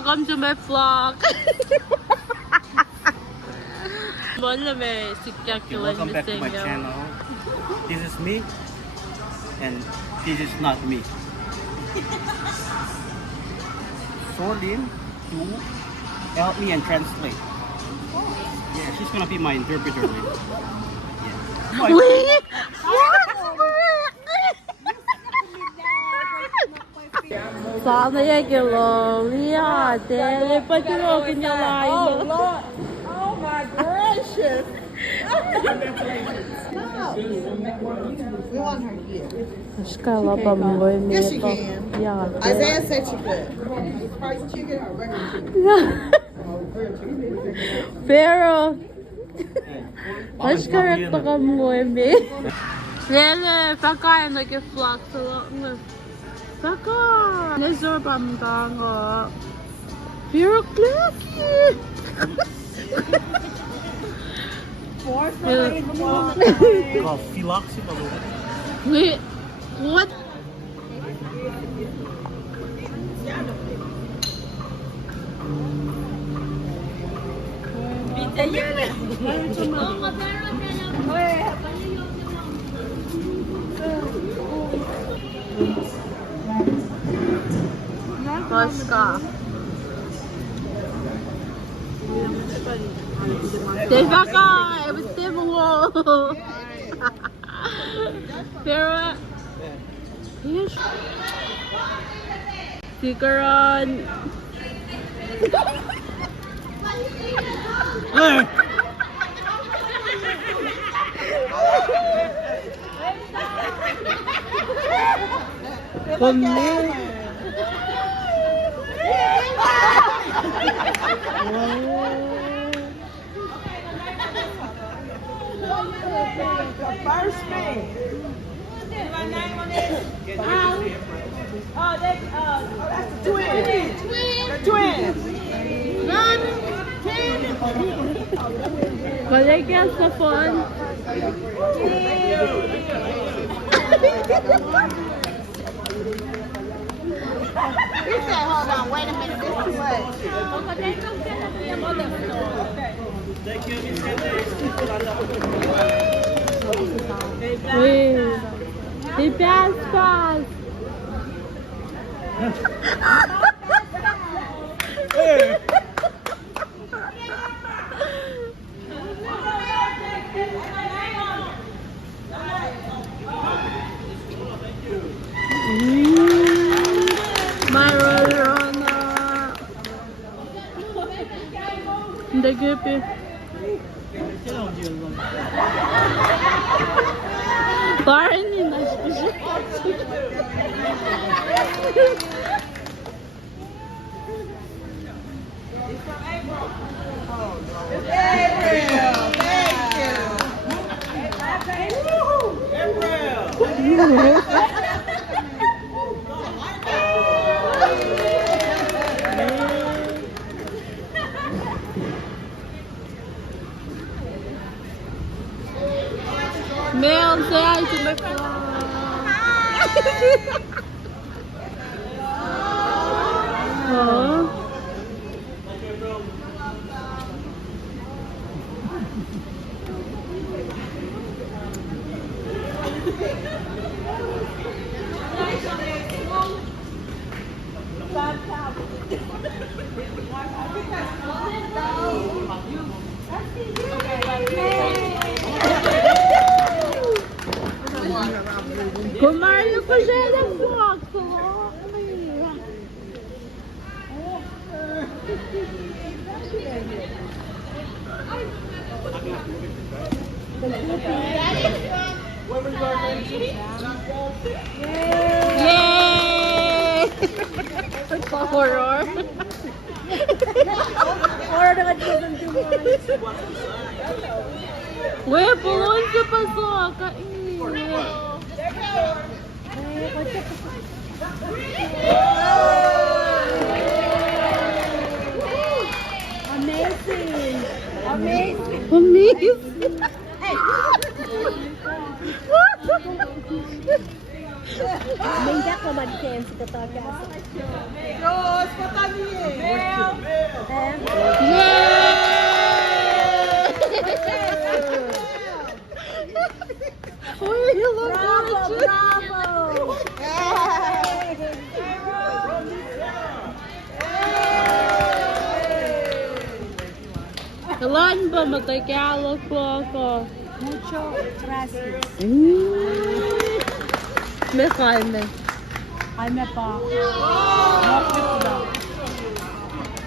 welcome to my vlog. Welcome back to my channel. This is me, and this is not me. Sorlin to help me and translate. Yeah, she's gonna be my interpreter later. Yeah. Wait! Sana yakalong dele paturok niya lain. Oh Lord! Oh my gracious! We want her here. Skala pa mo Yes, she can. Yeah. Isaiah said she could. Spicy chicken or regular chicken? Pero mas correct ka mo eme. Lele, pagkain nag-flex lang. Baka, nasorb ang tango. Pero classy. Philoxy balloon. Wait, what? Koska. Diba ka? Ewan mo. Pero, yes. Sikaran. First name. My name on it. Oh, that's the twins. The twins. Balik yan sa phone. He said, hold on, wait a minute, this is what? Wait. They pass fast. My Rona. The guppy. Parang hindi na siya. Mel, say hi to my vlog. Oh. Kumain ko siya ng vlog. Yay! Horror. Horror na ka-chosen too much. Weh, pulon sa pasok. Kainit. Amazing. Amazing. Amazing. Menjak ko man Ken sa katagas. Diyos, patani eh. Kailan ba magkakalo po ako? Mucho gracias. May kaime. Jaime pa.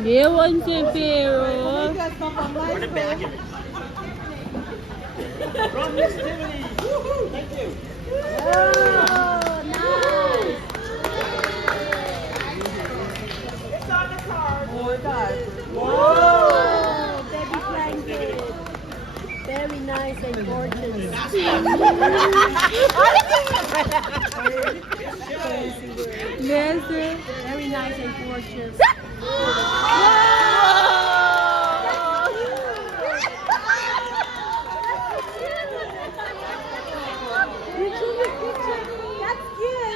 Ewan si Pero. For the bag. From Miss Tiffany. Thank you. Oh, nice. It's on the card. Oh, it does. Whoa, baby blanket. Very nice and gorgeous. Yes, sir. Very nice and gorgeous. That's cute.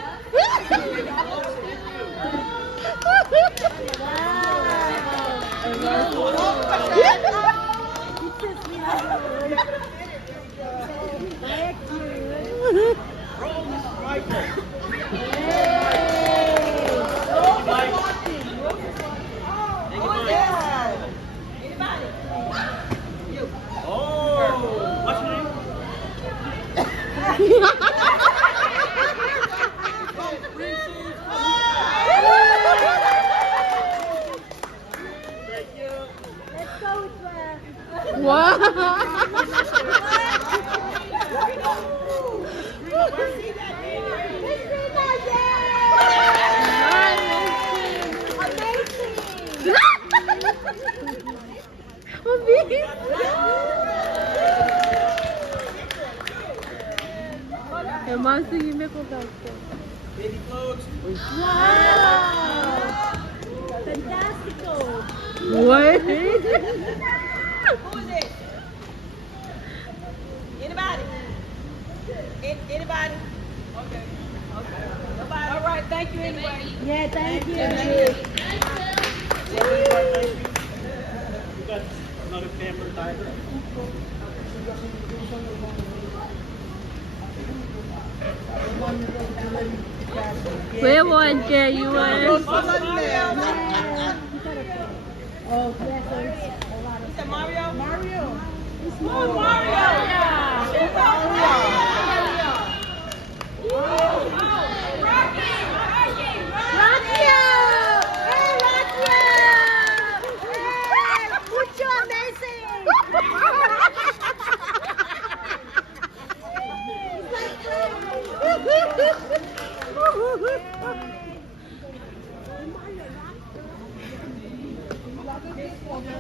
Oh, what's your name? Let's go with Wow. Emang sige me ko gasto. Baby clothes. Wow! Fantastico! What? Who is it? Anybody? Anybody? Okay. Nobody? All right, thank you anyway. Yeah, thank you. You got another pamper tiger. Where one Jay you want? Oh, yes, there's a lot of. Is that Mario? Mario. It's Mario. Mario.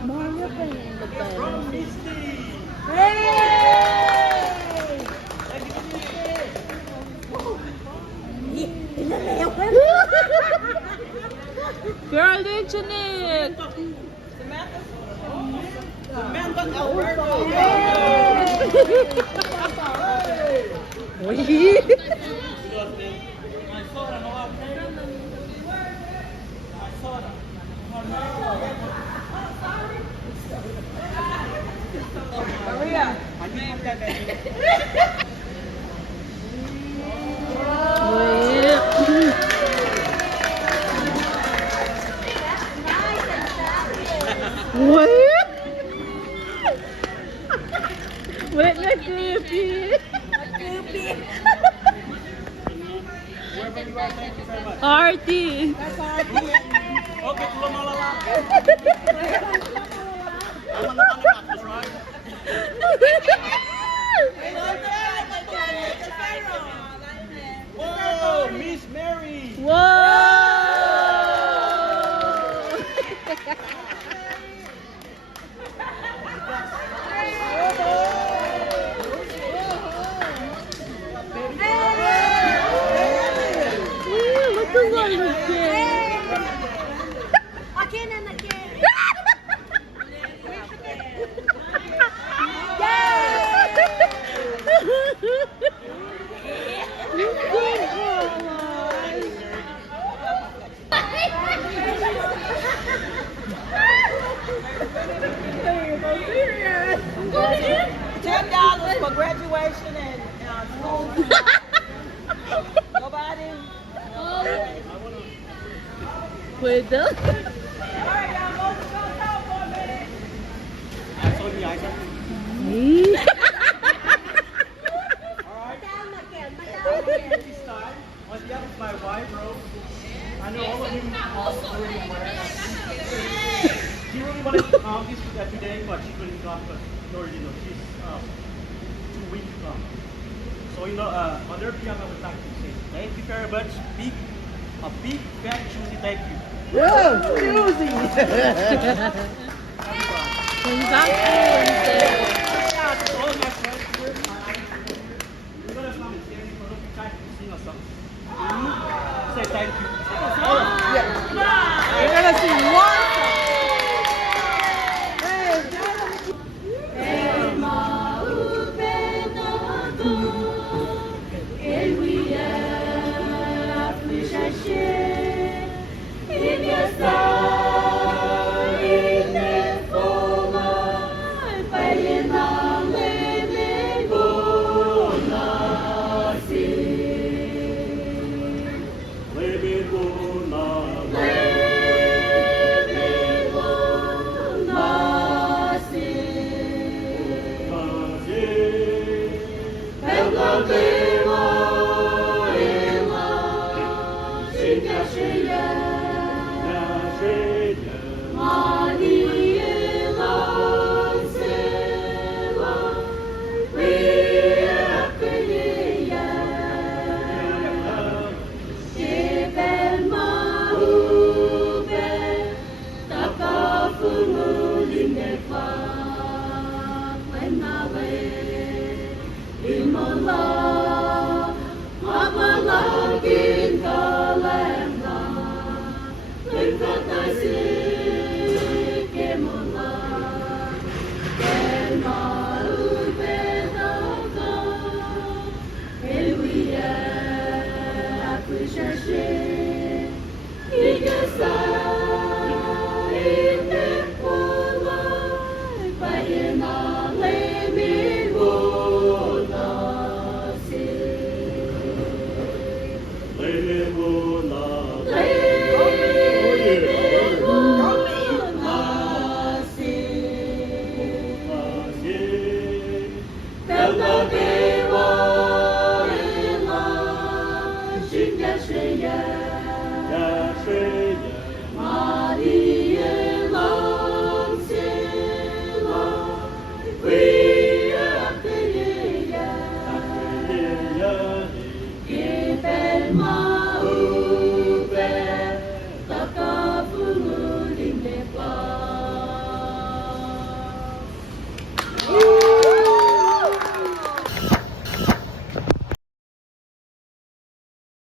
Mario pa yun ba tayo? Girl, did you need? Samantha Alberto. Maria. What? Wait na creepy. Wherever you are, thank you very much. Artie. Okay, tulong mga lalaki. Ang mga anak, right? Whoa, Miss Mary. Whoa! Look at what you did. Again and again. $10 for graduation and school. Nobody? Pwede? All right, y'all, let's go talk for a minute. wanted this food every day, but she couldn't come because you already know she's too weak to come. So on their behalf, I would like to say thank you very much. A big fat juicy thank you. Whoa, Susie. All my friends here, we're gonna come and stand in front of you guys to sing a song. Say thank you. We're gonna sing one song. Mama, love you.